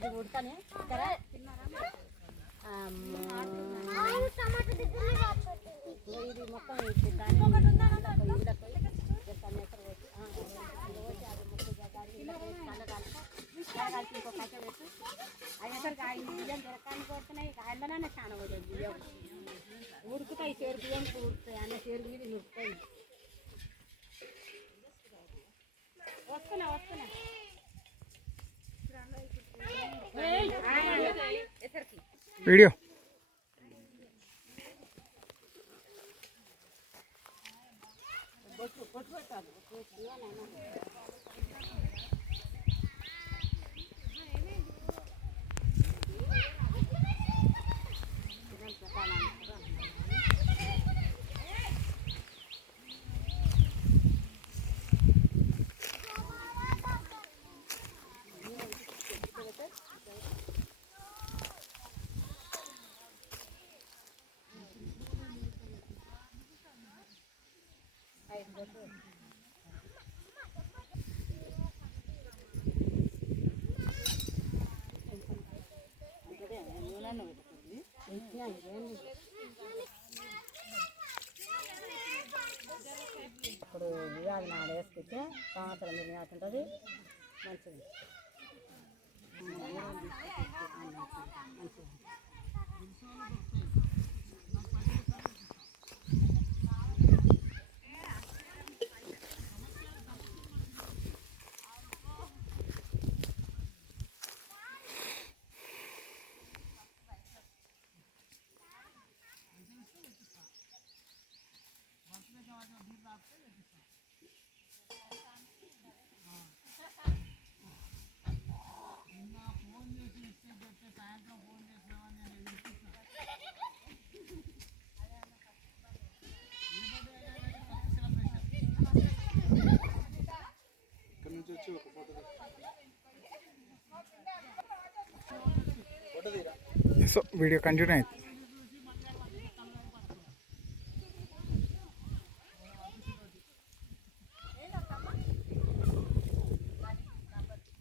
ఇది ఉడకనే ఇది మొత్తం ఇంకో కట్ట పెట్టు అయ్యేసరికి ఆయన బియ్యం దొరకాన్ని కొడుతున్నాయి ఆయనలోనే చాలా పోతుంది బియ్యం ఉడుకుతాయి చేరు బియ్యం ఉడుకుతాయి అన్న చేరు మీద ఉడుకుతాయి వస్తున్నా వీడియో ఇప్పుడు ఇవాళ నాడు వేసుకుంటే సంవత్సరం మీరు ఉంటుంది మంచిది సో వీడియో కంటిన్యూ అవుతుంది.